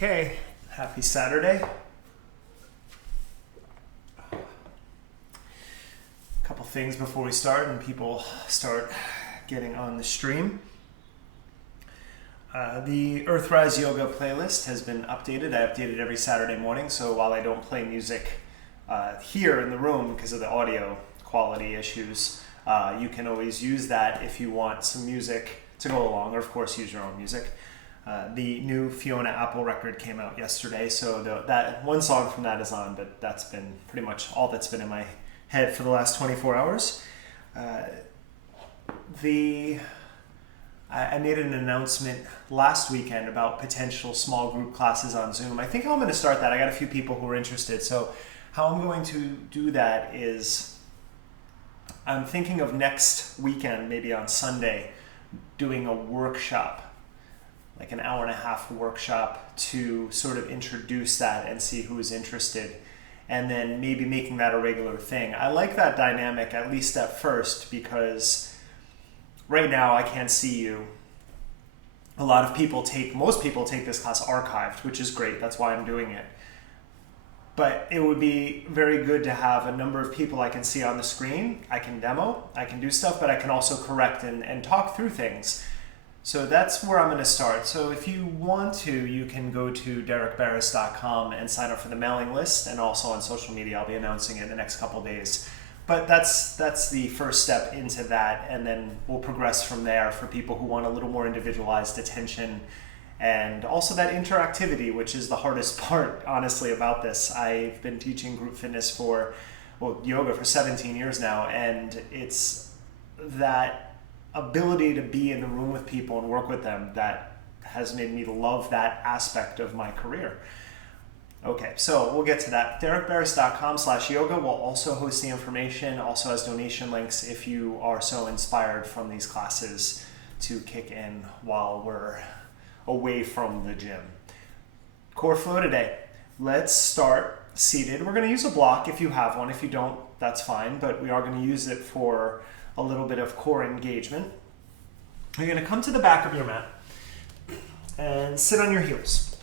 Okay, happy Saturday. A couple things before we start and people start getting on the stream. The EarthRise yoga playlist has been updated. I update it every Saturday morning, so while I don't play music here in the room because of the audio quality issues, you can always use that if you want some music to go along, or of course use your own music. The new Fiona Apple record came out yesterday, so that one song from that is on, but that's been pretty much all that's been in my head for the last 24 hours. I made an announcement last weekend about potential small group classes on Zoom. I think I'm going to start that. I got a few people who are interested. So how I'm going to do that is I'm thinking of next weekend, maybe on Sunday, doing a workshop, like an hour and a half workshop to sort of introduce that and see who is interested, and then maybe making that a regular thing. I like that dynamic, at least at first, because right now I can't see you. Most people take this class archived, which is great. That's why I'm doing it. But it would be very good to have a number of people I can see on the screen. I can demo, I can do stuff, but I can also correct and talk through things. So that's where I'm going to start. So if you want to, you can go to derekbarris.com and sign up for the mailing list, and also on social media. I'll be announcing it in the next couple days. But that's the first step into that, and then we'll progress from there for people who want a little more individualized attention and also that interactivity, which is the hardest part, honestly, about this. I've been teaching group fitness yoga for 17 years now, and it's that ability to be in the room with people and work with them that has made me love that aspect of my career. Okay, so we'll get to that. derekbarris.com/yoga will also host the information, also has donation links if you are so inspired from these classes to kick in while we're away from the gym. Core flow today. Let's start seated. We're going to use a block if you have one. If you don't, that's fine, but we are going to use it for a little bit of core engagement. You're going to come to the back of your mat and sit on your heels.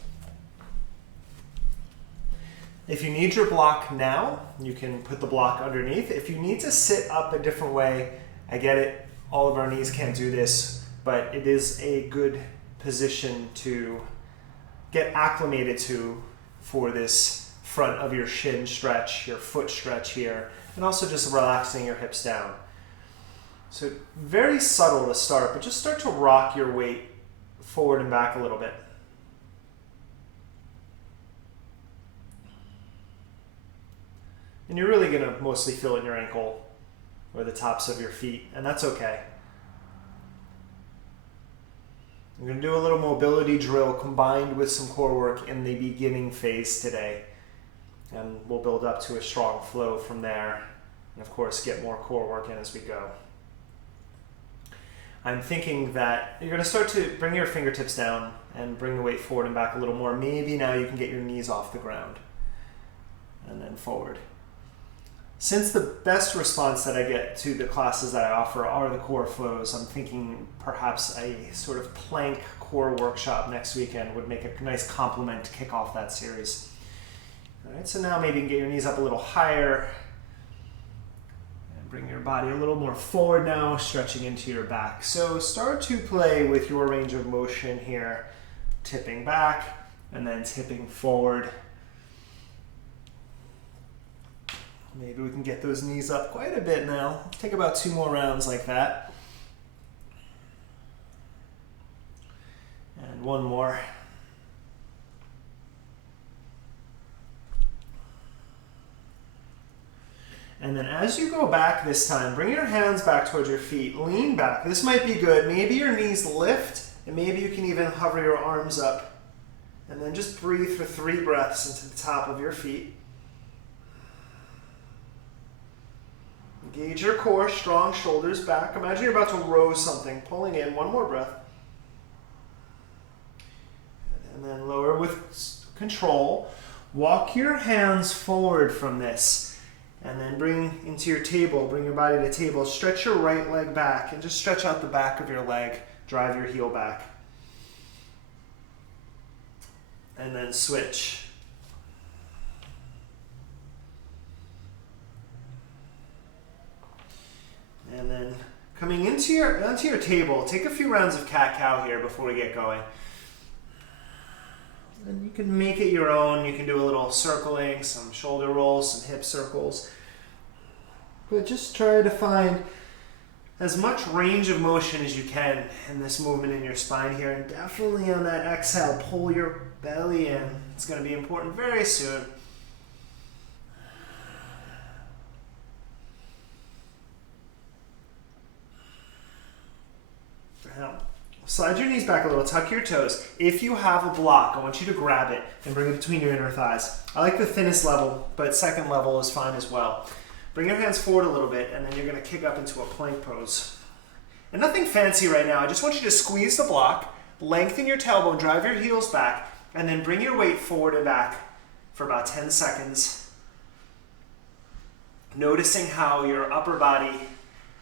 If you need your block now, you can put the block underneath. If you need to sit up a different way, I get it. All of our knees can't do this, but it is a good position to get acclimated to for this front of your shin stretch, your foot stretch here, and also just relaxing your hips down. So very subtle to start, but just start to rock your weight forward and back a little bit. And you're really going to mostly feel it in your ankle or the tops of your feet, and that's okay. I'm going to do a little mobility drill combined with some core work in the beginning phase today, and we'll build up to a strong flow from there, and of course get more core work in as we go. I'm thinking that you're going to start to bring your fingertips down and bring the weight forward and back a little more. Maybe now you can get your knees off the ground and then forward. Since the best response that I get to the classes that I offer are the core flows, I'm thinking perhaps a sort of plank core workshop next weekend would make a nice complement to kick off that series. All right, so now maybe you can get your knees up a little higher. Bring your body a little more forward now, stretching into your back. So start to play with your range of motion here, tipping back and then tipping forward. Maybe we can get those knees up quite a bit now. Take about 2 more rounds like that. And 1 more. And then as you go back this time, bring your hands back towards your feet. Lean back. This might be good. Maybe your knees lift, and maybe you can even hover your arms up. And then just breathe for 3 breaths into the top of your feet. Engage your core, strong shoulders back. Imagine you're about to row something, pulling in. 1 more breath. And then lower with control. Walk your hands forward from this. And then bring into your table, bring your body to table. Stretch your right leg back and just stretch out the back of your leg. Drive your heel back. and then switch. And then coming onto your table, take a few rounds of cat-cow here before we get going. And you can make it your own. You can do a little circling, some shoulder rolls, some hip circles. But just try to find as much range of motion as you can in this movement in your spine here. And definitely on that exhale, pull your belly in. It's going to be important very soon. Now, slide your knees back a little, tuck your toes. If you have a block, I want you to grab it and bring it between your inner thighs. I like the thinnest level, but second level is fine as well. Bring your hands forward a little bit, and then you're going to kick up into a plank pose. And nothing fancy right now. I just want you to squeeze the block, lengthen your tailbone, drive your heels back, and then bring your weight forward and back for about 10 seconds. Noticing how your upper body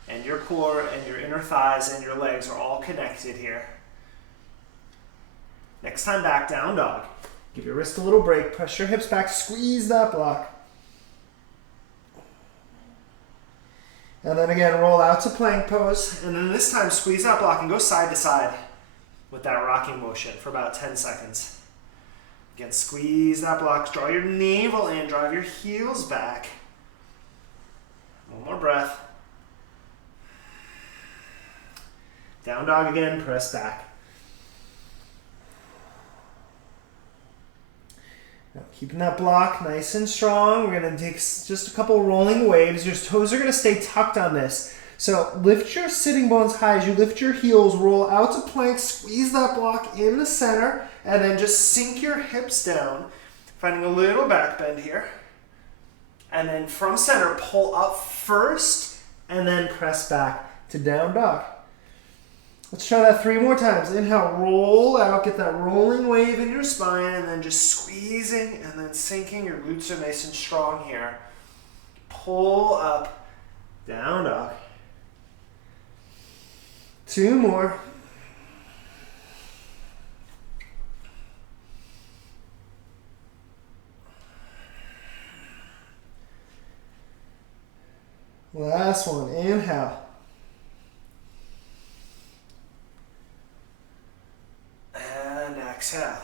and your core and your inner thighs and your legs are all connected here. Next time back, down dog. Give your wrist a little break, press your hips back, squeeze that block. And then again, roll out to plank pose. And then this time, squeeze that block and go side to side with that rocking motion for about 10 seconds. Again, squeeze that block, draw your navel in, drive your heels back. One more breath. Down dog again, press back. Now, keeping that block nice and strong. We're going to take just a couple rolling waves. Your toes are going to stay tucked on this. So lift your sitting bones high as you lift your heels, roll out to plank, squeeze that block in the center, and then just sink your hips down, finding a little back bend here. And then from center, pull up first, and then press back to down dog. Let's try that 3 more times. Inhale, roll out, get that rolling wave in your spine, and then just squeezing and then sinking. Your glutes are nice and strong here. Pull up, down dog. 2 more. Last one, inhale. And exhale.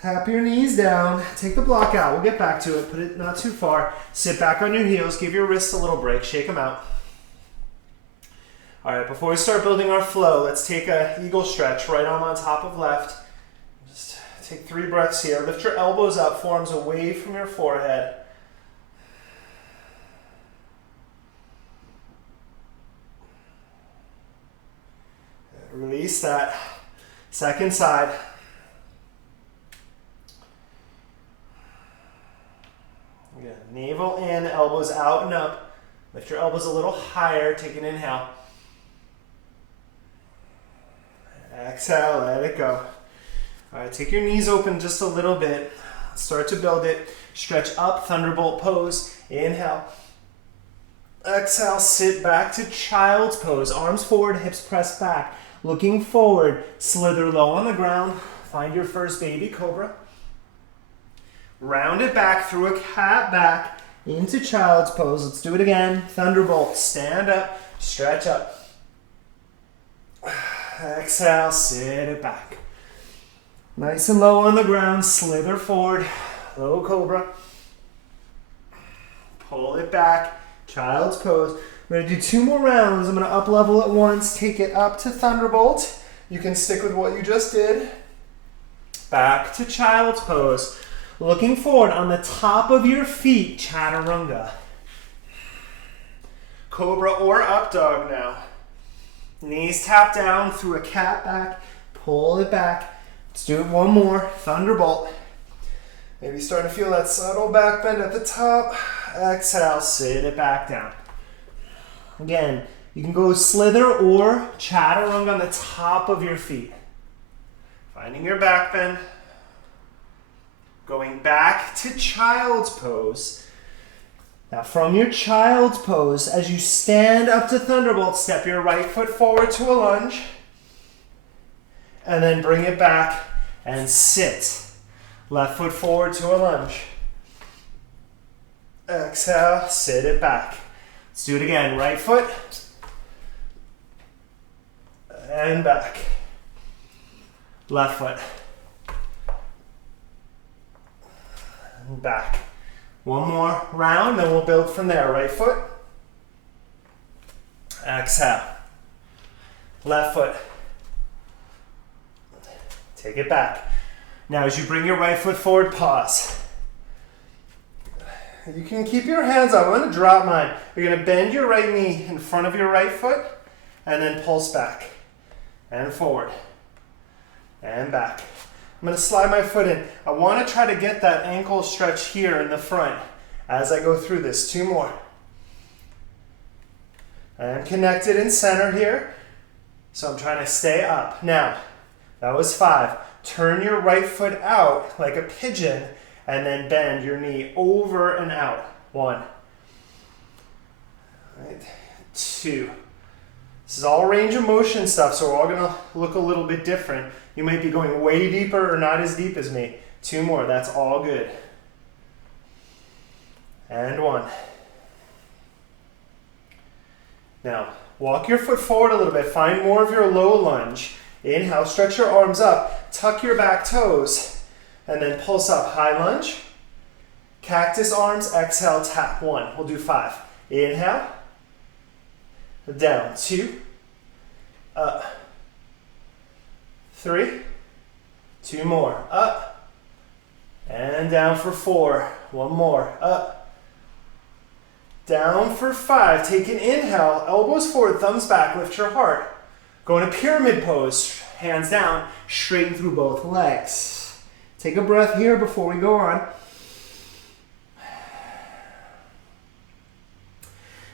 Tap your knees down, take the block out. We'll get back to it, put it not too far. Sit back on your heels, give your wrists a little break, shake them out. All right, before we start building our flow, let's take a eagle stretch, right arm on top of left. Just take 3 breaths here. Lift your elbows up, forearms away from your forehead. Release that. Second side. Again, navel in, elbows out and up. Lift your elbows a little higher. Take an inhale. Exhale, let it go. All right, take your knees open just a little bit. Start to build it. Stretch up, thunderbolt pose. Inhale. Exhale, sit back to child's pose. Arms forward, hips pressed back. Looking forward, slither low on the ground. Find your first baby cobra. Round it back through a cat back into child's pose. Let's do it again. Thunderbolt, stand up, stretch up. Exhale, sit it back. Nice and low on the ground, slither forward, low cobra. Pull it back, child's pose. We're going to do 2 more rounds. I'm going to up level at once, take it up to thunderbolt. You can stick with what you just did. Back to child's pose. Looking forward on the top of your feet, chaturanga. Cobra or up dog now. Knees tap down through a cat back. Pull it back. Let's do it 1 more. Thunderbolt. Maybe starting to feel that subtle back bend at the top. Exhale, sit it back down. Again, you can go slither or chaturanga on the top of your feet. Finding your back bend. Going back to child's pose. Now from your child's pose, as you stand up to thunderbolt, step your right foot forward to a lunge. And then bring it back and sit. Left foot forward to a lunge. Exhale, sit it back. Let's do it again. Right foot and back. Left foot and back. One more round, then we'll build from there. Right foot. Exhale. Left foot. Take it back. Now as you bring your right foot forward, pause. You can keep your hands up. I'm going to drop mine. You're going to bend your right knee in front of your right foot and then pulse back and forward and back. I'm going to slide my foot in. I want to try to get that ankle stretch here in the front as I go through this. 2 more. I'm connected in center here, so I'm trying to stay up. Now, that was 5. Turn your right foot out like a pigeon and then bend your knee over and out. 1. Right. 2. This is all range of motion stuff, so we're all gonna look a little bit different. You might be going way deeper or not as deep as me. 2 more, that's all good. And 1. Now, walk your foot forward a little bit. Find more of your low lunge. Inhale, stretch your arms up, tuck your back toes, and then pulse up. High lunge, cactus arms, exhale, tap. 1. We'll do 5. Inhale, down. 2, up. 3, 2 more, up, and down for 4. 1 more, up. Down for 5. Take an inhale, elbows forward, thumbs back, lift your heart. Go into pyramid pose, hands down, straighten through both legs. Take a breath here before we go on.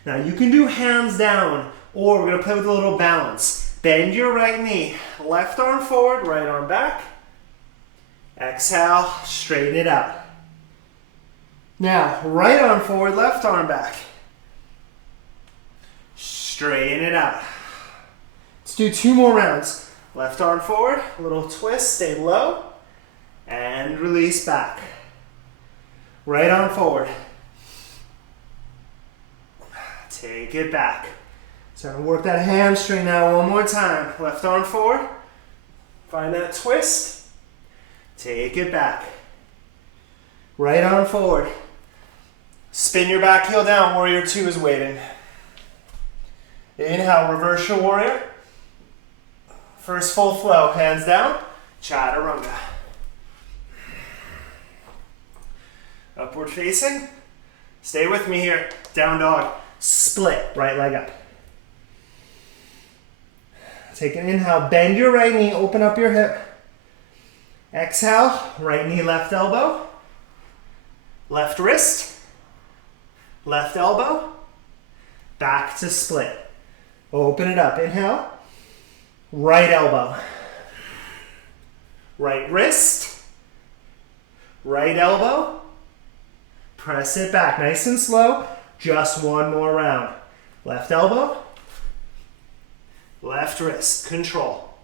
Now you can do hands down, or we're going to play with a little balance. Bend your right knee, left arm forward, right arm back. Exhale, straighten it out. Now, right arm forward, left arm back. Straighten it out. Let's do 2 more rounds. Left arm forward, a little twist, stay low, and release back. Right arm forward. Take it back. So I'm gonna work that hamstring now 1 more time. Left arm forward, find that twist, take it back. Right arm forward. Spin your back heel down, warrior 2 is waiting. Inhale, reverse your warrior. First full flow, hands down, chaturanga. Upward facing, stay with me here, down dog. Split, right leg up. Take an inhale, bend your right knee, open up your hip. Exhale, right knee, left elbow. Left wrist, left elbow, back to split. Open it up, inhale, right elbow, right wrist, right elbow, press it back, nice and slow, just 1 more round. Left elbow, left wrist, control.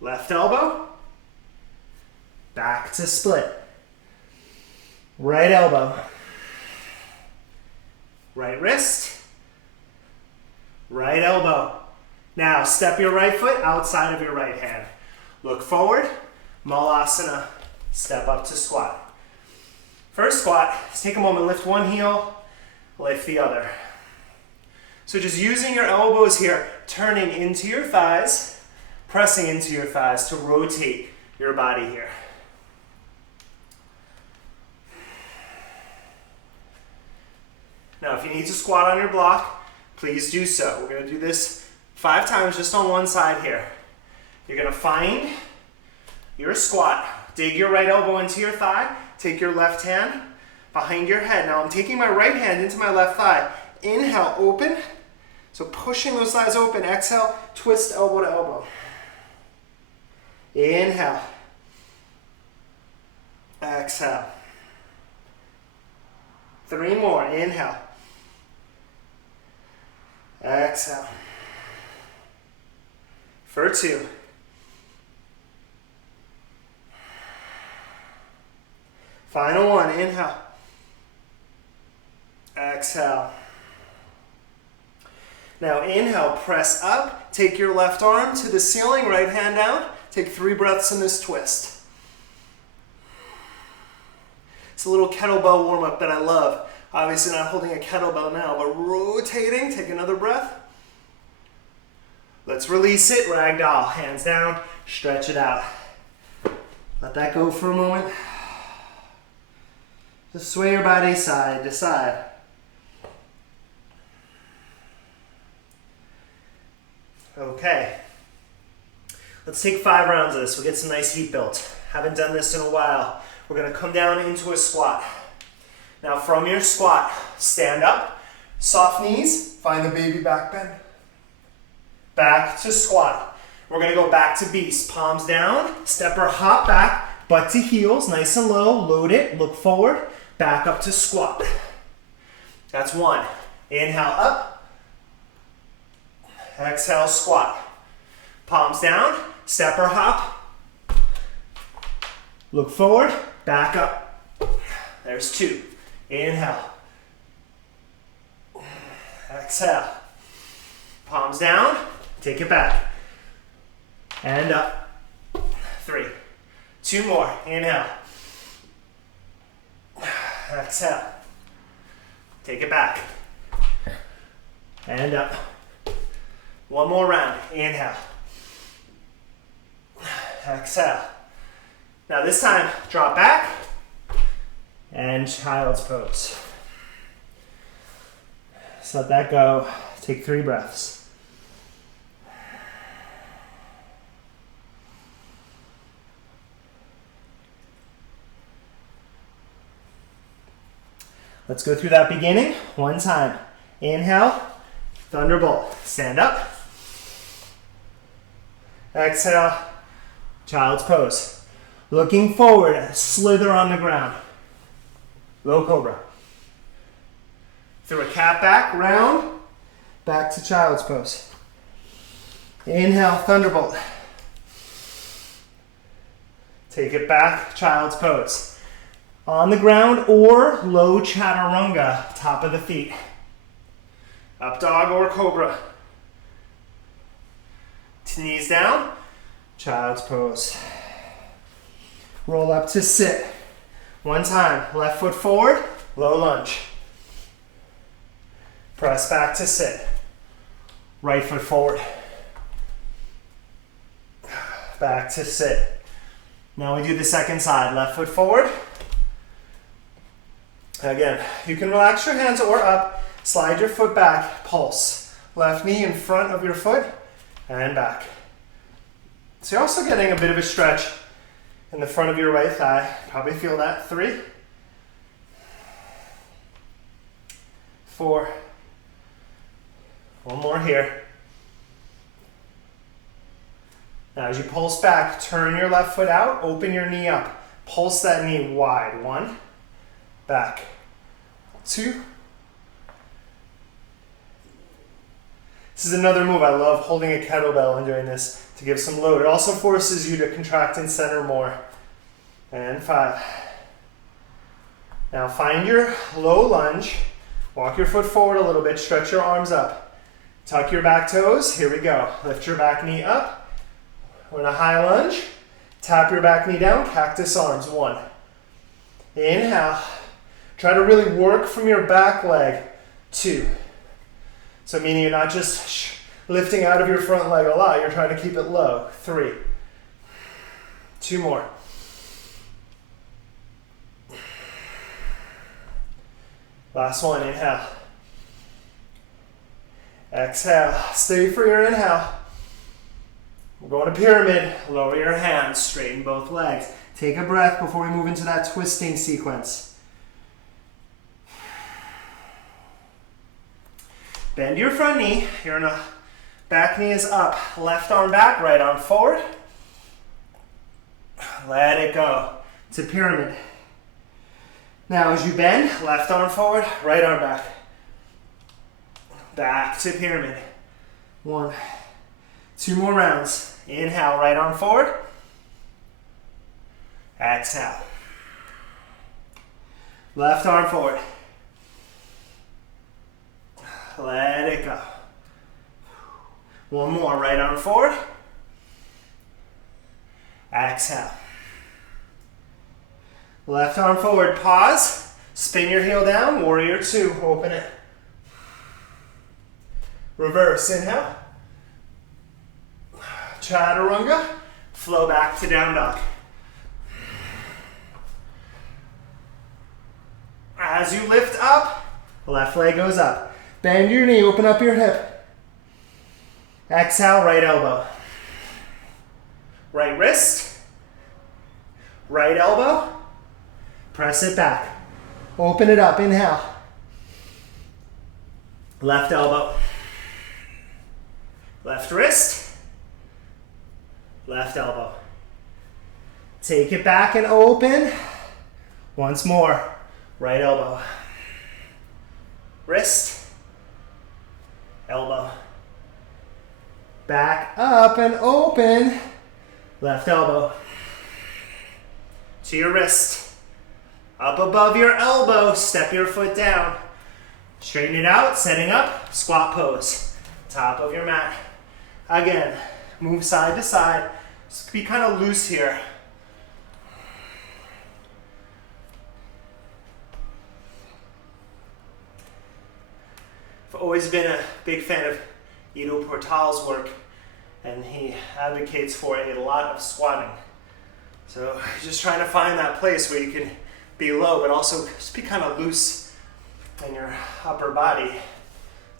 Left elbow, back to split. Right elbow, right wrist, right elbow. Now step your right foot outside of your right hand. Look forward, Malasana, step up to squat. First squat, let's take a moment, lift one heel, lift the other. So just using your elbows here, turning into your thighs, pressing into your thighs to rotate your body here. Now, if you need to squat on your block, please do so. We're going to do this 5 times just on one side here. You're going to find your squat. Dig your right elbow into your thigh. Take your left hand behind your head. Now, I'm taking my right hand into my left thigh. Inhale, open. So pushing those thighs open. Exhale, twist elbow to elbow. Inhale. Exhale. 3 more. Inhale. Exhale. For 2. Final one, inhale. Exhale. Now inhale, press up, take your left arm to the ceiling, right hand down. Take 3 breaths in this twist. It's a little kettlebell warm-up that I love. Obviously not holding a kettlebell now, but rotating. Take another breath. Let's release it, ragdoll. Hands down, stretch it out. Let that go for a moment. Just sway your body side to side. Okay. Let's take 5 rounds of this. We'll get some nice heat built. Haven't done this in a while. We're going to come down into a squat. Now from your squat, stand up, soft knees, find the baby back bend. Back to squat. We're going to go back to beast. Palms down, step or hop back, butt to heels, nice and low, load it, look forward, back up to squat. That's 1. Inhale up, exhale squat. Palms down, step or hop, look forward, back up. There's 2. Inhale. Exhale. Palms down, take it back. And up. 3. 2 more. Inhale. Exhale. Take it back. And up. 1 more round. Inhale. Exhale. Now this time, drop back and child's pose. So let that go. Take 3 breaths. Let's go through that beginning one time. Inhale, thunderbolt. Stand up. Exhale, child's pose. Looking forward, slither on the ground. Low cobra. Through a cat back, round, back to child's pose. Inhale, thunderbolt. Take it back, child's pose. On the ground or low chaturanga, top of the feet. Up dog or cobra. Knees down, child's pose. Roll up to sit. One time, left foot forward, low lunge. Press back to sit. Right foot forward. Back to sit. Now we do the second side. Left foot forward. Again, you can relax your hands or up. Slide your foot back, pulse. Left knee in front of your foot and back. So you're also getting a bit of a stretch in the front of your right thigh. Probably feel that. 3, 4. 1 more here. Now as you pulse back, turn your left foot out, open your knee up. Pulse that knee wide. 1, back. 2. This is another move. I love holding a kettlebell and doing this to give some load. It also forces you to contract and center more. And 5. Now find your low lunge. Walk your foot forward a little bit. Stretch your arms up. Tuck your back toes. Here we go. Lift your back knee up. We're in a high lunge. Tap your back knee down. Cactus arms. 1. Inhale. Try to really work from your back leg. 2. So meaning you're not just lifting out of your front leg a lot. You're trying to keep it low. 3. 2 more. Last one. Inhale. Exhale. Stay for your inhale. We're going to pyramid. Lower your hands. Straighten both legs. Take a breath before we move into that twisting sequence. Bend your front knee. You're in a back knee is up. Left arm back, right arm forward. Let it go to pyramid. Now as you bend, left arm forward, right arm back. Back to pyramid. 1, 2 more rounds. Inhale, right arm forward. Exhale. Left arm forward. Let it go. One more, right arm forward. Exhale. Left arm forward, pause. Spin your heel down, warrior two, open it. Reverse, inhale. Chaturanga, flow back to down dog. As you lift up, left leg goes up. Bend your knee, open up your hip. Exhale, right elbow. Right wrist. Right elbow. Press it back. Open it up, inhale. Left elbow. Left wrist. Left elbow. Take it back and open. Once more. Right elbow. Wrist. Elbow. Back up and open. Left elbow. To your wrist. Up above your elbow, step your foot down. Straighten it out, setting up, squat pose. Top of your mat. Again, move side to side. Just be kind of loose here. I've always been a big fan of Ido Portal's work, and he advocates for a lot of squatting. So just trying to find that place where you can be low, but also just be kind of loose in your upper body.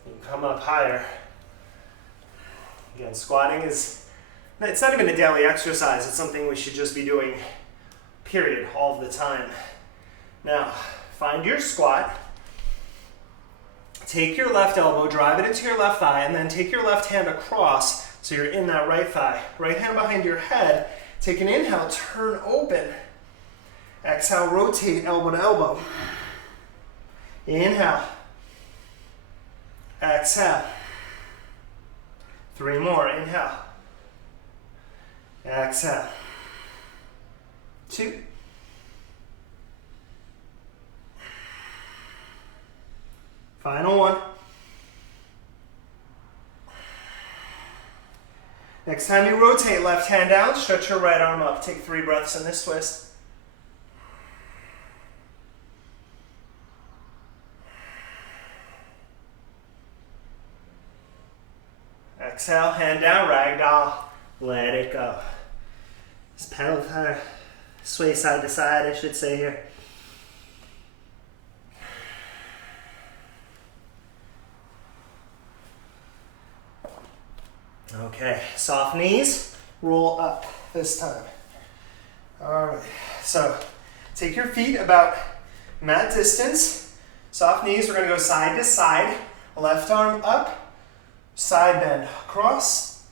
You can come up higher. Again, squatting it's not even a daily exercise. It's something we should just be doing, period, all the time. Now, find your squat. Take your left elbow, drive it into your left thigh, and then take your left hand across so you're in that right thigh. Right hand behind your head. Take an inhale, turn open. Exhale, rotate elbow to elbow. Inhale. Exhale. 3 more, inhale. Exhale. 2. Final 1. Next time you rotate, left hand down, stretch your right arm up. Take 3 breaths in this twist. Exhale, hand down, ragdoll. Let it go. Just pedal, sway side to side, I should say here. Okay, soft knees, roll up this time. All right, so take your feet about mat distance. Soft knees, we're gonna go side to side. Left arm up, side bend, across,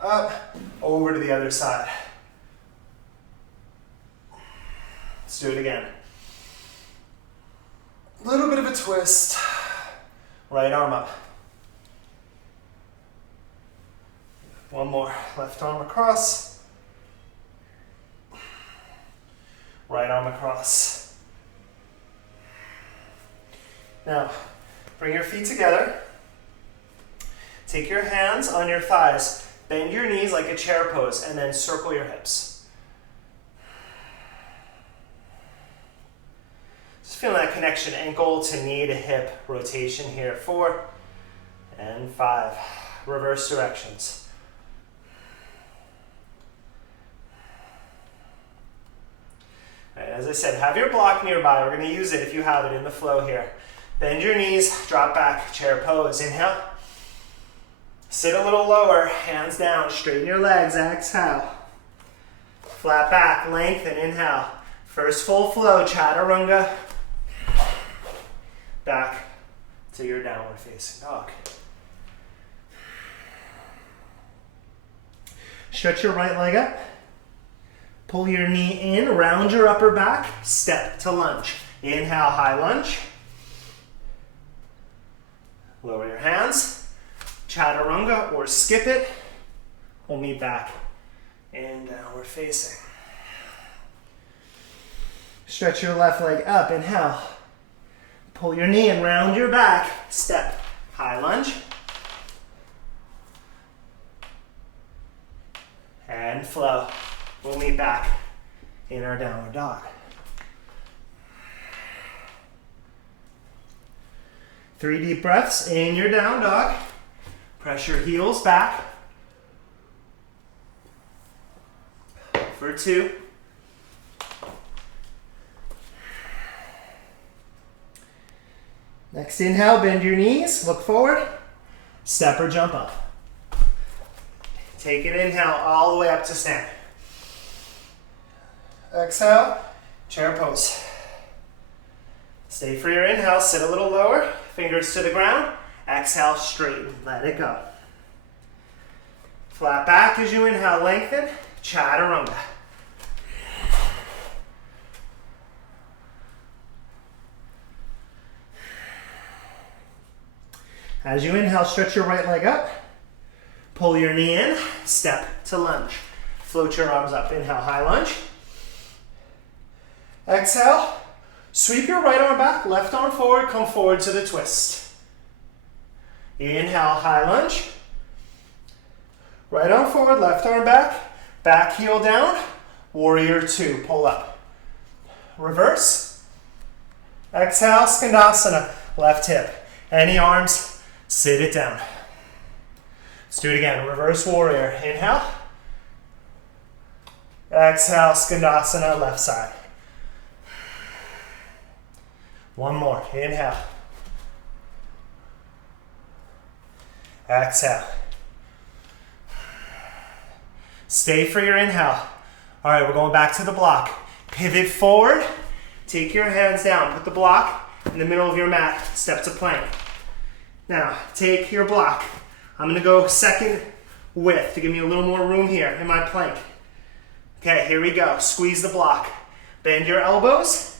up, over to the other side. Let's do it again. A little bit of a twist. Right arm up. One more, left arm across. Right arm across. Now, bring your feet together. Take your hands on your thighs. Bend your knees like a chair pose and then circle your hips. Just feeling that connection, ankle to knee to hip rotation here. 4 and 5. Reverse directions. All right, as I said, have your block nearby. We're going to use it if you have it in the flow here. Bend your knees, drop back, chair pose. Inhale. Sit a little lower, hands down, straighten your legs, exhale. Flat back, lengthen, inhale. First full flow, chaturanga. Back to your downward facing dog. Stretch your right leg up. Pull your knee in, round your upper back, step to lunge. Inhale, high lunge. Lower your hands. Chaturanga or skip it. We'll meet back in downward facing. Stretch your left leg up, inhale. Pull your knee and round your back. Step, high lunge. And flow. We'll meet back in our downward dog. 3 deep breaths in your down dog. Press your heels back. For 2. Next inhale, bend your knees, look forward, step or jump up. Take an inhale all the way up to stand. Exhale, chair pose. Stay for your inhale, sit a little lower, fingers to the ground. Exhale, straighten, let it go. Flat back as you inhale, lengthen, chaturanga. As you inhale, stretch your right leg up. Pull your knee in, step to lunge. Float your arms up, inhale, high lunge. Exhale, sweep your right arm back, left arm forward, come forward to the twist. Inhale, high lunge. Right arm forward, left arm back heel down, warrior 2, pull up. Reverse. Exhale, skandasana, left hip. Any arms, sit it down. Let's do it again. Reverse warrior. Inhale. Exhale, skandasana, left side. One more. Inhale. Exhale. Stay for your inhale. All right, we're going back to the block. Pivot forward. Take your hands down. Put the block in the middle of your mat. Step to plank. Now, take your block. I'm gonna go second width to give me a little more room here in my plank. Okay, here we go. Squeeze the block. Bend your elbows.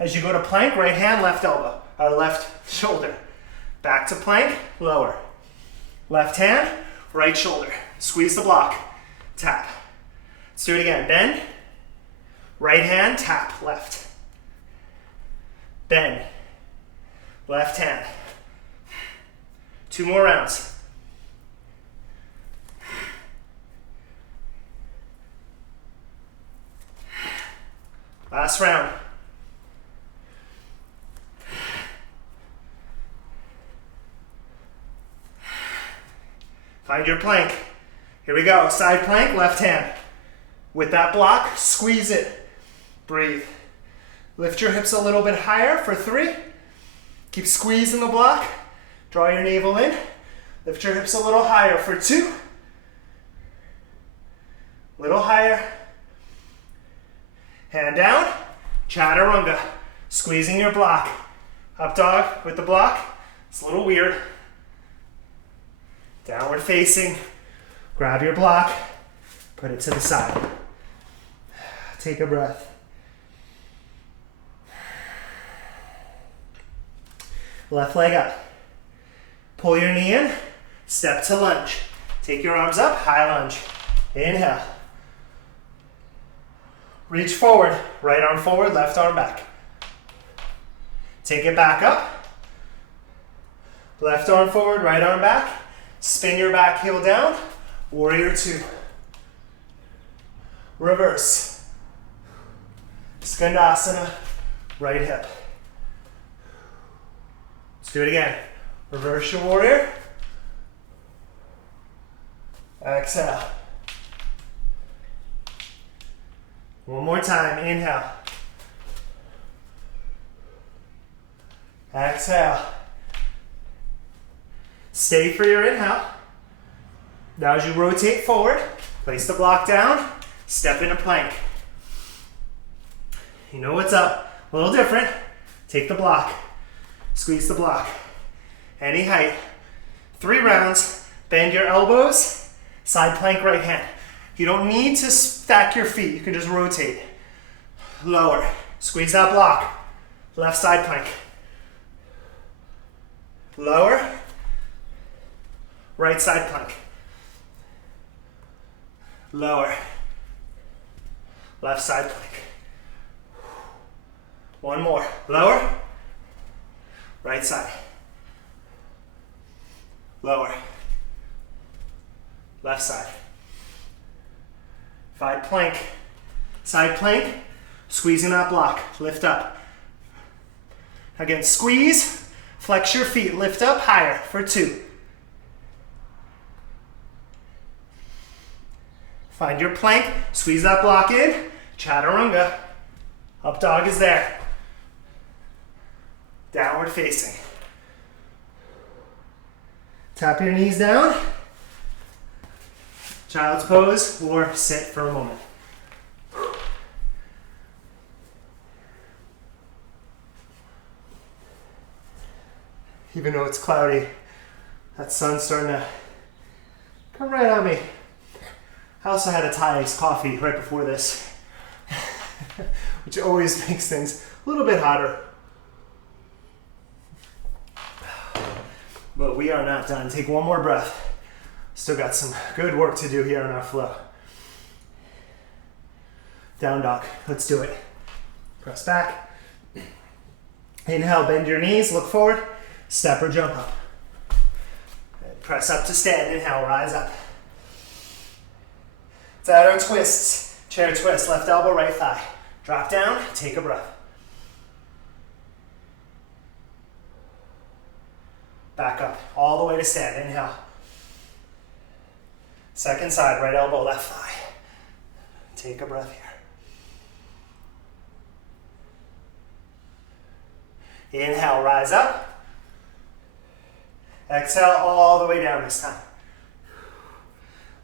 As you go to plank, right hand, left elbow, or left shoulder. Back to plank, lower. Left hand, right shoulder. Squeeze the block, tap. Let's do it again. Bend, right hand, tap, left. Bend, left hand. 2 more rounds. Last round. Find your plank. Here we go. Side plank, left hand. With that block, squeeze it. Breathe. Lift your hips a little bit higher for 3. Keep squeezing the block. Draw your navel in. Lift your hips a little higher for 2. Little higher. Hand down. Chaturanga. Squeezing your block. Up dog with the block. It's a little weird. Downward facing. Grab your block. Put it to the side. Take a breath. Left leg up. Pull your knee in, step to lunge. Take your arms up, high lunge. Inhale. Reach forward, right arm forward, left arm back. Take it back up. Left arm forward, right arm back. Spin your back heel down, warrior 2. Reverse. Skandasana, right hip. Let's do it again. Reverse your warrior. Exhale. One more time. Inhale. Exhale. Stay for your inhale. Now as you rotate forward, place the block down, step into plank. You know what's up. A little different. Take the block. Squeeze the block. Any height. 3 rounds. Bend your elbows. Side plank right hand. You don't need to stack your feet. You can just rotate. Lower. Squeeze that block. Left side plank. Lower. Right side plank. Lower. Left side plank. One more. Lower. Right side. Lower. Left side. Side plank. Side plank. Squeezing that block. Lift up. Again, squeeze. Flex your feet. Lift up higher for 2. Find your plank. Squeeze that block in. Chaturanga. Up dog is there. Downward facing. Tap your knees down. Child's pose or sit for a moment. Even though it's cloudy, that sun's starting to come right on me. I also had a Thai iced coffee right before this, which always makes things a little bit hotter. But we are not done. Take one more breath. Still got some good work to do here in our flow. Down dog. Let's do it. Press back. Inhale, bend your knees, look forward. Step or jump up. Press up to stand. Inhale, rise up. Saturn twists. Chair twist. Left elbow, right thigh. Drop down. Take a breath. Back up. All the way to stand. Inhale. Second side. Right elbow, left thigh. Take a breath here. Inhale, rise up. Exhale all the way down this time.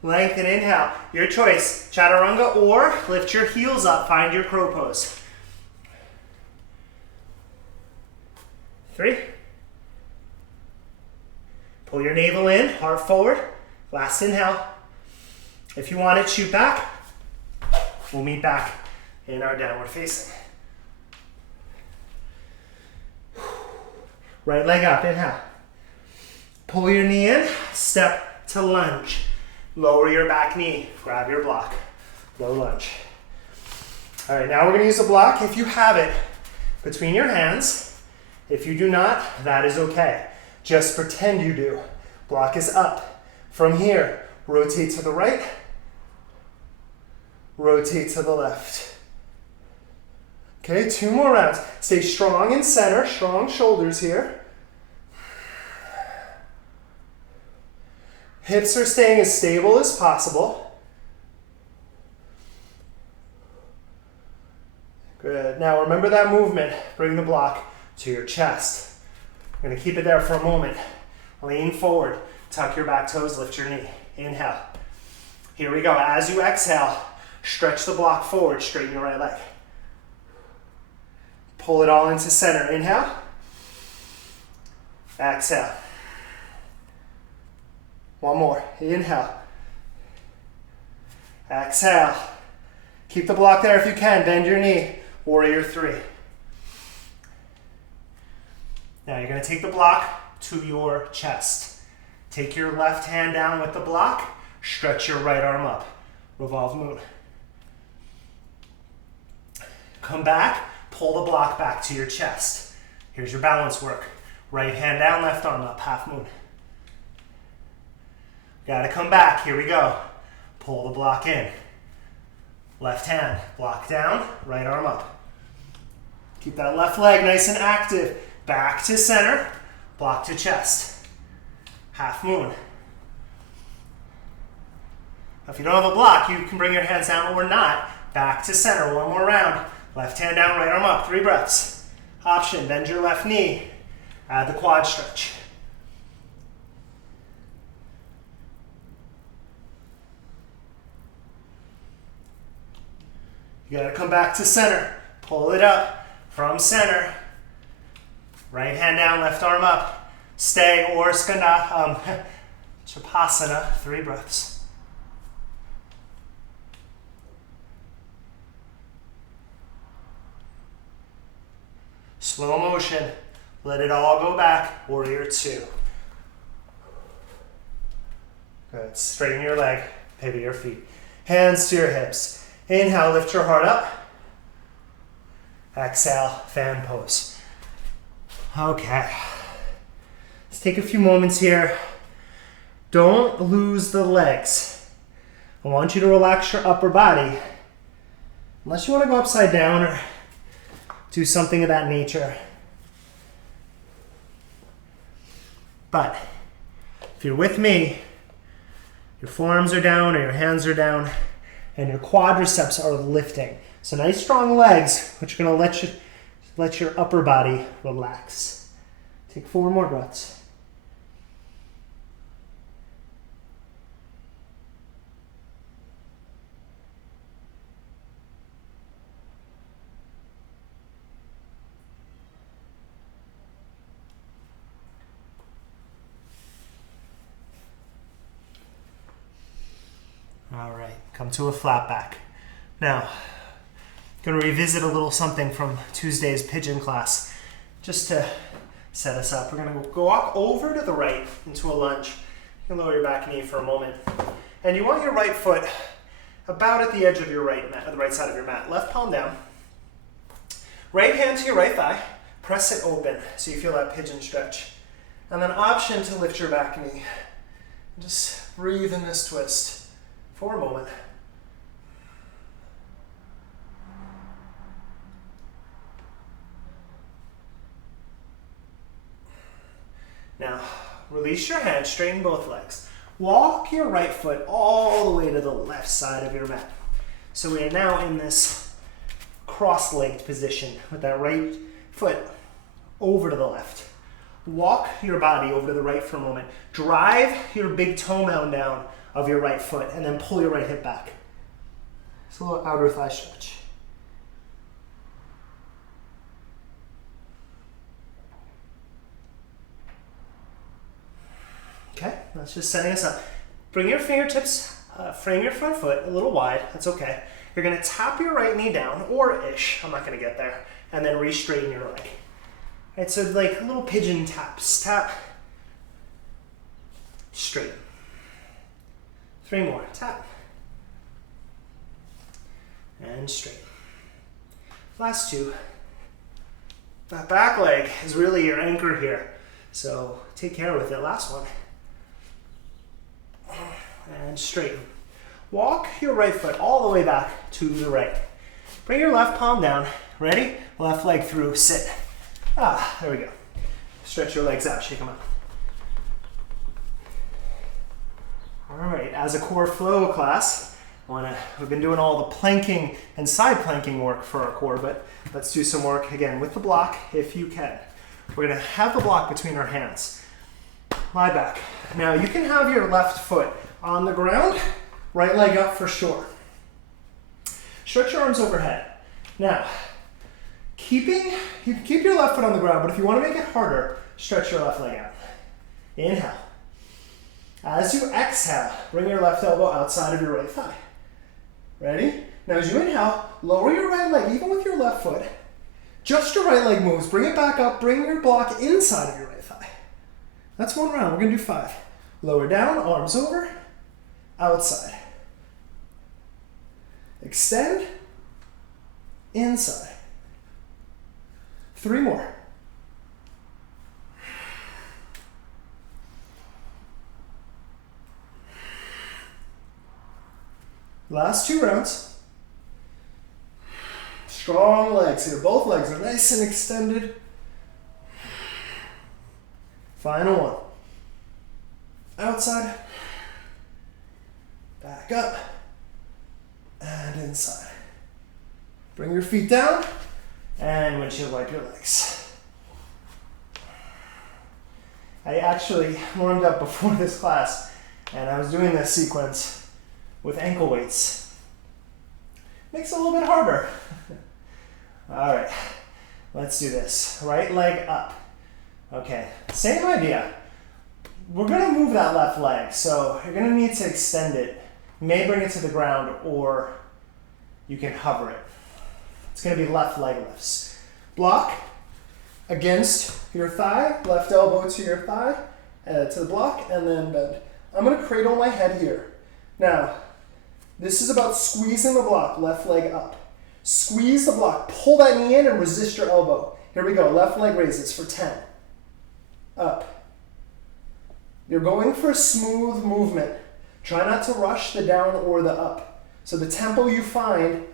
Lengthen, inhale. Your choice. Chaturanga or lift your heels up. Find your crow pose. 3. Pull your navel in, heart forward. Last inhale. If you want it, shoot back. We'll meet back in our downward facing. Right leg up, inhale. Pull your knee in, step to lunge. Lower your back knee, grab your block. Low lunge. All right, now we're gonna use a block if you have it between your hands. If you do not, that is okay. Just pretend you do. Block is up. From here, rotate to the right, rotate to the left. Okay, 2 more rounds. Stay strong in center, strong shoulders here. Hips are staying as stable as possible. Good. Now remember that movement. Bring the block to your chest. I'm going to keep it there for a moment. Lean forward. Tuck your back toes. Lift your knee. Inhale. Here we go. As you exhale, stretch the block forward. Straighten your right leg. Pull it all into center. Inhale. Exhale. One more. Inhale. Exhale. Keep the block there if you can. Bend your knee. Warrior 3. Now you're going to take the block to your chest. Take your left hand down with the block. Stretch your right arm up. Revolve moon. Come back. Pull the block back to your chest. Here's your balance work. Right hand down, left arm up. Half moon. Gotta come back. Here we go. Pull the block in. Left hand. Block down. Right arm up. Keep that left leg nice and active. Back to center. Block to chest. Half moon. If you don't have a block, you can bring your hands down or not. Back to center. One more round. Left hand down, right arm up. 3 breaths. Option. Bend your left knee. Add the quad stretch. You gotta come back to center. Pull it up from center. Right hand down, left arm up. Stay or Chapasana. 3 breaths. Slow motion. Let it all go back. Warrior 2. Good. Straighten your leg. Pivot your feet. Hands to your hips. Inhale, lift your heart up. Exhale, fan pose. Okay. Let's take a few moments here. Don't lose the legs. I want you to relax your upper body. Unless you want to go upside down or do something of that nature. But if you're with me, your forearms are down or your hands are down and your quadriceps are lifting. So nice strong legs, which are going to let your upper body relax. Take 4 more breaths. All right, come to a flat back. Now, going to revisit a little something from Tuesday's pigeon class, just to set us up. We're going to go walk over to the right into a lunge. You can lower your back knee for a moment. And you want your right foot about at the edge of your right mat, the right side of your mat. Left palm down. Right hand to your right thigh. Press it open so you feel that pigeon stretch. And then option to lift your back knee. Just breathe in this twist for a moment. Now, release your hands, straighten both legs. Walk your right foot all the way to the left side of your mat. So we are now in this cross-legged position with that right foot over to the left. Walk your body over to the right for a moment. Drive your big toe mound down of your right foot and then pull your right hip back. It's a little outer thigh stretch. Okay, that's just setting us up. Bring your fingertips, frame your front foot a little wide, that's okay. You're gonna tap your right knee down, or ish, I'm not gonna get there, and then re-straighten your leg. Right, so like little pigeon taps. Tap, straighten. 3 more, tap, and straighten. Last 2. That back leg is really your anchor here, so take care with it. Last one. And straighten. Walk your right foot all the way back to the right. Bring your left palm down. Ready? Left leg through, sit. There we go. Stretch your legs out, shake them out. All right, as a core flow class, we've been doing all the planking and side planking work for our core, but let's do some work again with the block if you can. We're gonna have the block between our hands. Lie back. Now you can have your left foot on the ground, right leg up for sure. Stretch your arms overhead. Now, you can keep your left foot on the ground, but if you want to make it harder, stretch your left leg out. Inhale. As you exhale, bring your left elbow outside of your right thigh. Ready? Now as you inhale, lower your right leg, even with your left foot. Just your right leg moves. Bring it back up. Bring your block inside of your right thigh. That's 1 round. We're going to do 5. Lower down, arms over, outside. Extend, inside. 3 more. Last 2 rounds. Strong legs here. Both legs are nice and extended. Final 1. Outside. Back up. And inside. Bring your feet down. And windshield wipe your legs. I actually warmed up before this class, and I was doing this sequence with ankle weights. Makes it a little bit harder. All right, let's do this. Right leg up. Okay, same idea. We're gonna move that left leg, so you're gonna need to extend it. You may bring it to the ground, or you can hover it. It's gonna be left leg lifts. Block against your thigh, left elbow to your thigh, to the block, and then bend. I'm gonna cradle my head here. Now, this is about squeezing the block, left leg up. Squeeze the block. Pull that knee in and resist your elbow. Here we go. Left leg raises for 10. Up. You're going for a smooth movement. Try not to rush the down or the up. So the tempo you find,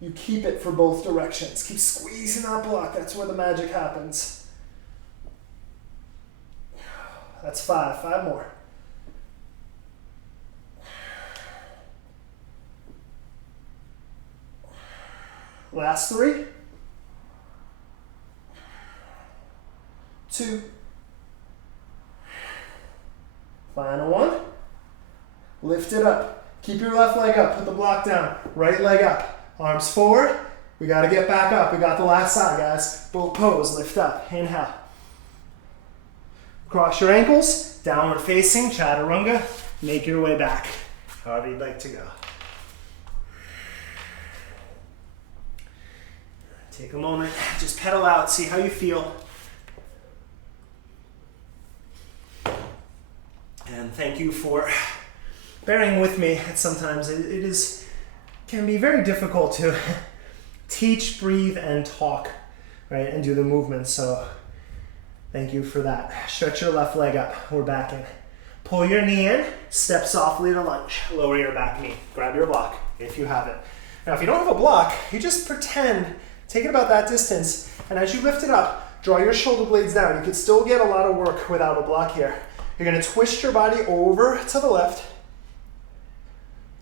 you keep it for both directions. Keep squeezing that block. That's where the magic happens. That's 5. 5 more. Last 3. 2. Final 1. Lift it up. Keep your left leg up. Put the block down. Right leg up. Arms forward. We got to get back up. We got the last side, guys. Boat pose. Lift up. Inhale. Cross your ankles. Downward facing. Chaturanga. Make your way back. However you'd like to go. Take a moment. Just pedal out. See how you feel. And thank you for bearing with me. Sometimes it can be very difficult to teach, breathe, and talk, right, and do the movements. So thank you for that. Stretch your left leg up. We're back in. Pull your knee in. Step softly to lunge. Lower your back knee. Grab your block if you have it. Now, if you don't have a block, you just pretend. Take it about that distance. And as you lift it up, draw your shoulder blades down. You can still get a lot of work without a block here. You're going to twist your body over to the left,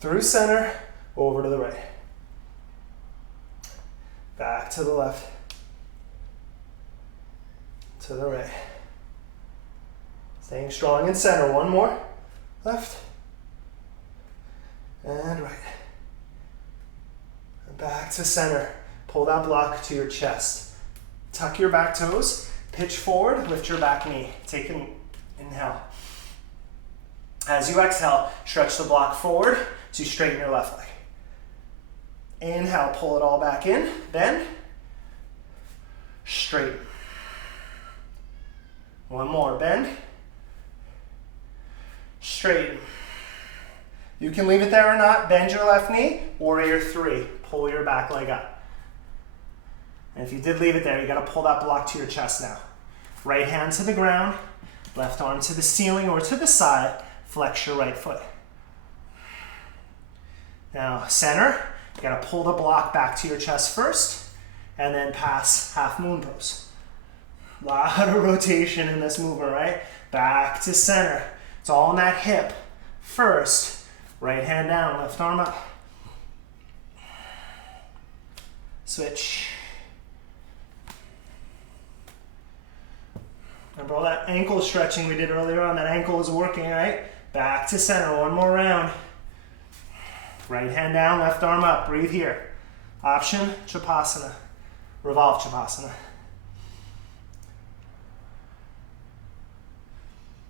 through center, over to the right. Back to the left, to the right. Staying strong in center. 1 more. Left and right. And back to center. Pull that block to your chest. Tuck your back toes. Pitch forward. Lift your back knee. Take an inhale. As you exhale, stretch the block forward so you straighten your left leg. Inhale, pull it all back in. Bend. Straighten. 1 more. Bend. Straighten. You can leave it there or not. Bend your left knee. Warrior 3. Pull your back leg up. And if you did leave it there, you got to pull that block to your chest now. Right hand to the ground. Left arm to the ceiling or to the side. Flex your right foot. Now, center. You got to pull the block back to your chest first, and then pass half moon pose. A lot of rotation in this movement, right? Back to center. It's all in that hip. First, right hand down, left arm up. Switch. Remember all that ankle stretching we did earlier on? That ankle is working, right? Back to center, 1 more round. Right hand down, left arm up. Breathe here. Option, Chapasana. Revolve Chapasana.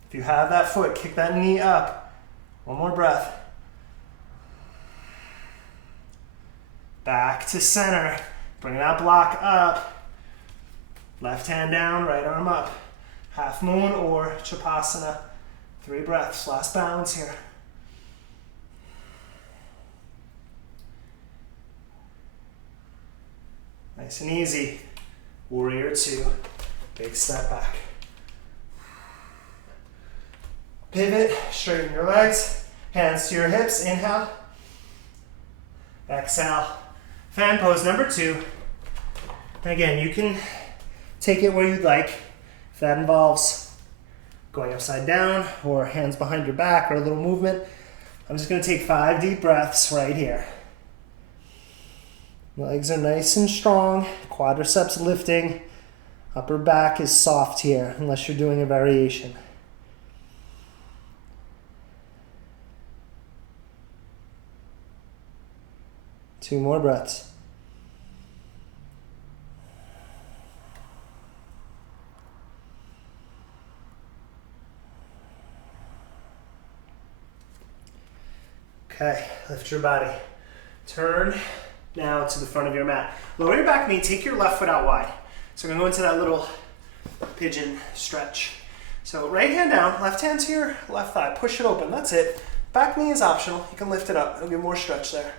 If you have that foot, kick that knee up. 1 more breath. Back to center. Bring that block up. Left hand down, right arm up. Half moon or Chapasana. 3 breaths. Last balance here. Nice and easy. Warrior 2. Big step back. Pivot. Straighten your legs. Hands to your hips. Inhale. Exhale. Fan pose number 2. Again, you can take it where you'd like. If that involves going upside down or hands behind your back or a little movement, I'm just going to take 5 deep breaths right here. Legs are nice and strong, quadriceps lifting, upper back is soft here unless you're doing a variation. Two more breaths. Okay, lift your body. Turn now to the front of your mat. Lower your back knee, take your left foot out wide. So we're going to go into that little pigeon stretch. So right hand down, left hand to your left thigh, push it open, that's it. Back knee is optional, you can lift it up, it'll give more stretch there.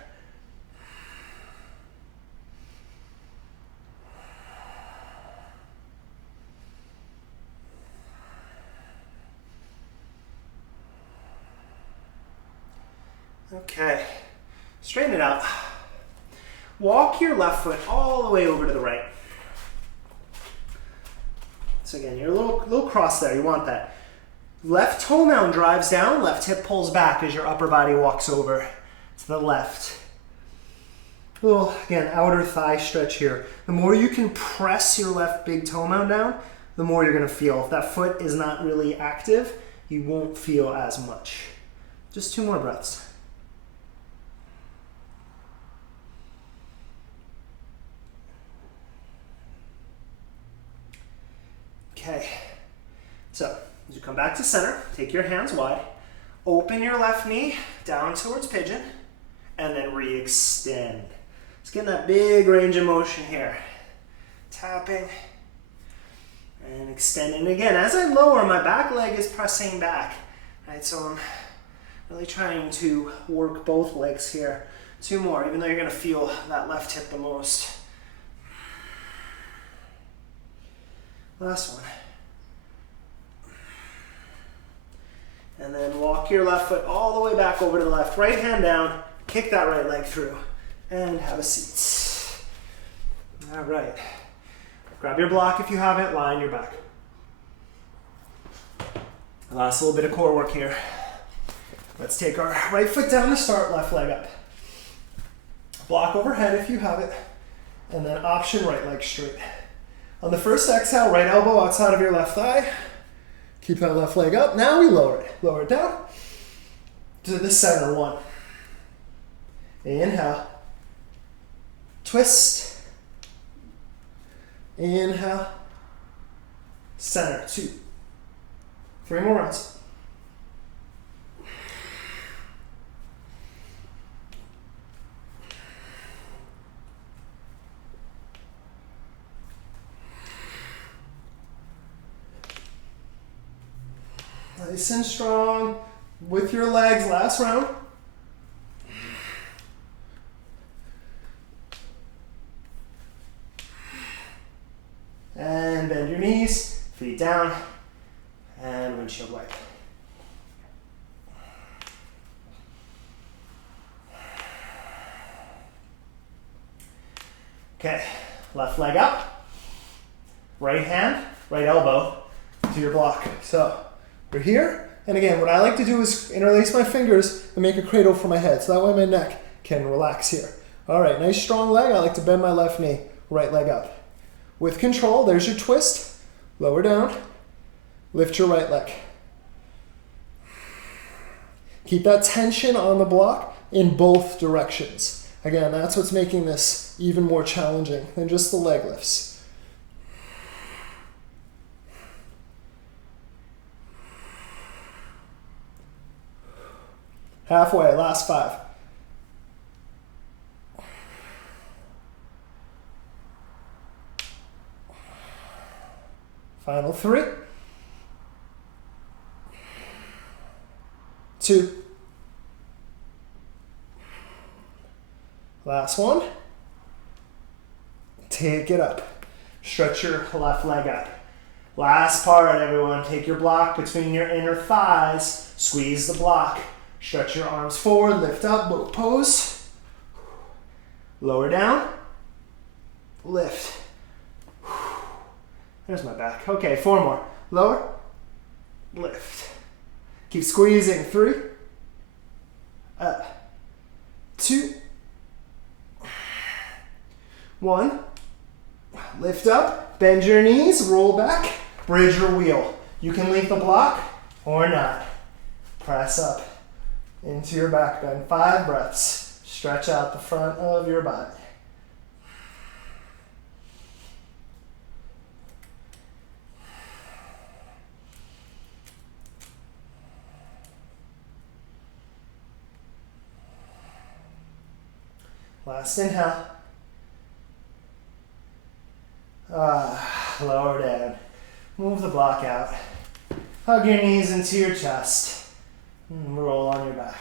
Okay, straighten it out. Walk your left foot all the way over to the right. So again, you're a little cross there, you want that. Left toe mound drives down, left hip pulls back as your upper body walks over to the left. A little, again, outer thigh stretch here. The more you can press your left big toe mound down, the more you're gonna feel. If that foot is not really active, you won't feel as much. Just 2 more breaths. Okay, so as you come back to center, take your hands wide, open your left knee down towards pigeon, and then re-extend. Let's get in that big range of motion here. Tapping and extending. Again, as I lower, my back leg is pressing back, right? So I'm really trying to work both legs here. 2 more, even though you're gonna feel that left hip the most. Last one. And then walk your left foot all the way back over to the left. Right hand down, kick that right leg through, and have a seat. All right. Grab your block if you have it, lie on your back. Last little bit of core work here. Let's take our right foot down to start, left leg up. Block overhead if you have it, and then option right leg straight. On the first exhale, right elbow outside of your left thigh. Keep that left leg up. Now we lower it. Lower it down to the center. 1. Inhale. Twist. Inhale. Center. 2. 3 more rounds. Nice and strong with your legs. Last round. And bend your knees, feet down, and windshield wipe. Okay, left leg up, right hand, right elbow to your block. So we're here, and again, what I like to do is interlace my fingers and make a cradle for my head, so that way my neck can relax here. All right, nice strong leg. I like to bend my left knee, right leg up. With control, there's your twist. Lower down, lift your right leg. Keep that tension on the block in both directions. Again, that's what's making this even more challenging than just the leg lifts. Halfway, last 5. Final 3. 2. Last one. Take it up. Stretch your left leg up. Last part, everyone. Take your block between your inner thighs. Squeeze the block. Stretch your arms forward, lift up, boat pose. Lower down, lift. There's my back. Okay, 4 more. Lower, lift. Keep squeezing. 3, up, 2, 1. Lift up, bend your knees, roll back, bridge your wheel. You can leave the block or not. Press up into your back bend. 5 breaths. Stretch out the front of your body. Last inhale. Lower down. Move the block out. Hug your knees into your chest. And roll on your back.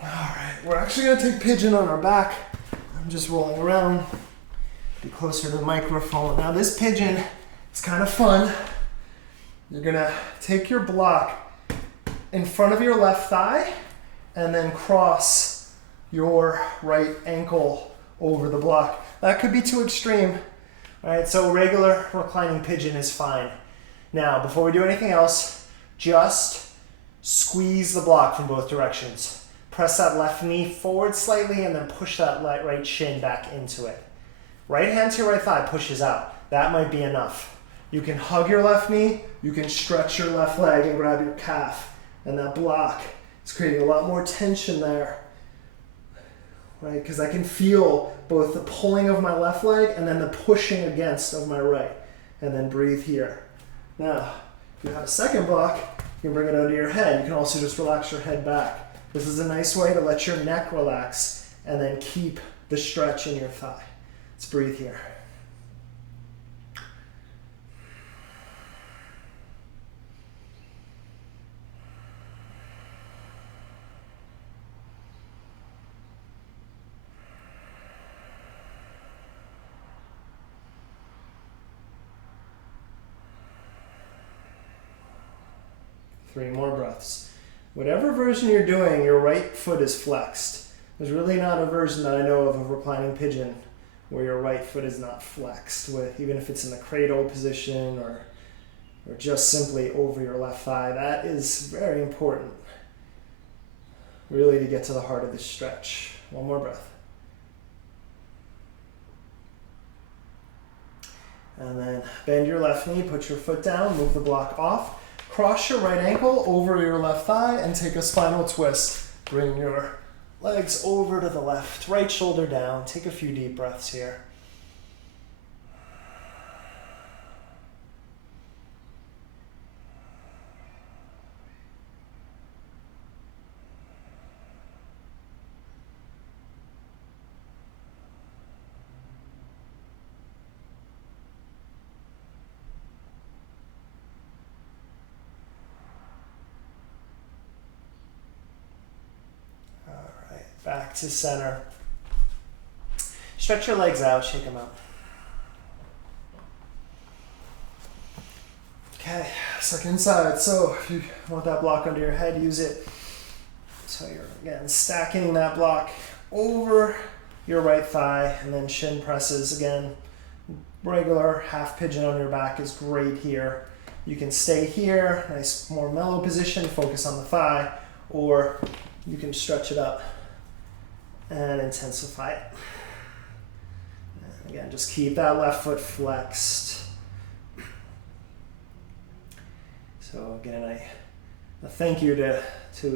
All right, we're actually going to take pigeon on our back. I'm just rolling around. Be closer to the microphone. Now this pigeon is kind of fun. You're gonna take your block in front of your left thigh and then cross your right ankle over the block. That could be too extreme. All right, so regular reclining pigeon is fine. Now, before we do anything else, just squeeze the block from both directions. Press that left knee forward slightly and then push that right shin back into it. Right hand to your right thigh pushes out. That might be enough. You can hug your left knee, you can stretch your left leg and grab your calf. And that block is creating a lot more tension there. Right, because I can feel both the pulling of my left leg and then the pushing against of my right. And then breathe here. Now, if you have a second block, you can bring it under your head. You can also just relax your head back. This is a nice way to let your neck relax and then keep the stretch in your thigh. Let's breathe here. Three more breaths. Whatever version you're doing, your right foot is flexed. There's really not a version that I know of reclining pigeon where your right foot is not flexed, even if it's in the cradle position or just simply over your left thigh. That is very important, really, to get to the heart of the stretch. One more breath. And then bend your left knee, put your foot down, move the block off. Cross your right ankle over your left thigh and take a spinal twist. Bring your legs over to the left, right shoulder down. Take a few deep breaths here. Back to center. Stretch your legs out, shake them out. Okay, second side. So if you want that block under your head, use it. So you're, again, stacking that block over your right thigh and then shin presses. Again, regular half pigeon on your back is great here. You can stay here, nice more mellow position, focus on the thigh, or you can stretch it up and intensify it. And again, just keep that left foot flexed. So again, a thank you to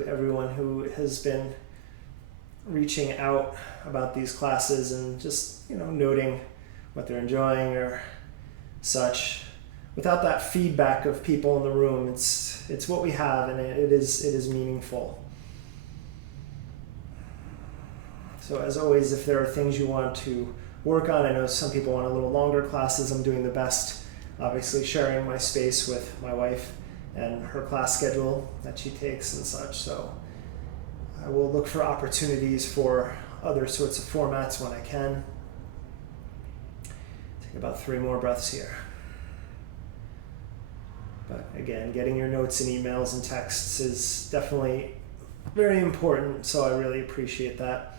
everyone who has been reaching out about these classes and just, noting what they're enjoying or such. Without that feedback of people in the room, it's what we have, and it is meaningful. So as always, if there are things you want to work on, I know some people want a little longer classes. I'm doing the best, obviously sharing my space with my wife and her class schedule that she takes and such. So I will look for opportunities for other sorts of formats when I can. Take about 3 more breaths here. But again, getting your notes and emails and texts is definitely very important, so I really appreciate that.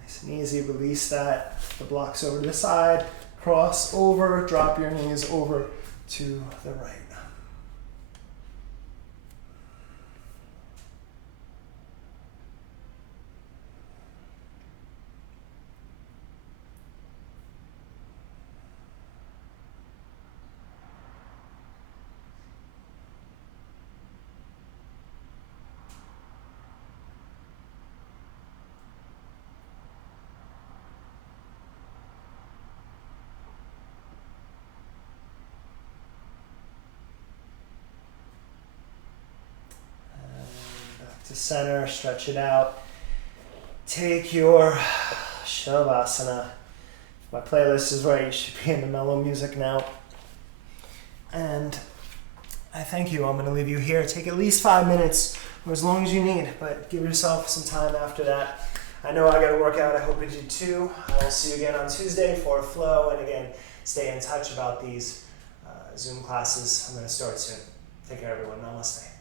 Nice and easy, release that. The blocks over to the side, cross over, drop your knees over to the right. To center, stretch it out. Take your Shavasana. If my playlist is right, you should be in the mellow music now. And I thank you. I'm going to leave you here. Take at least 5 minutes or as long as you need, but give yourself some time after that. I know I got to work out. I hope you do too. I will see you again on Tuesday for a flow. And again, stay in touch about these Zoom classes. I'm going to start soon. Take care, everyone. Namaste.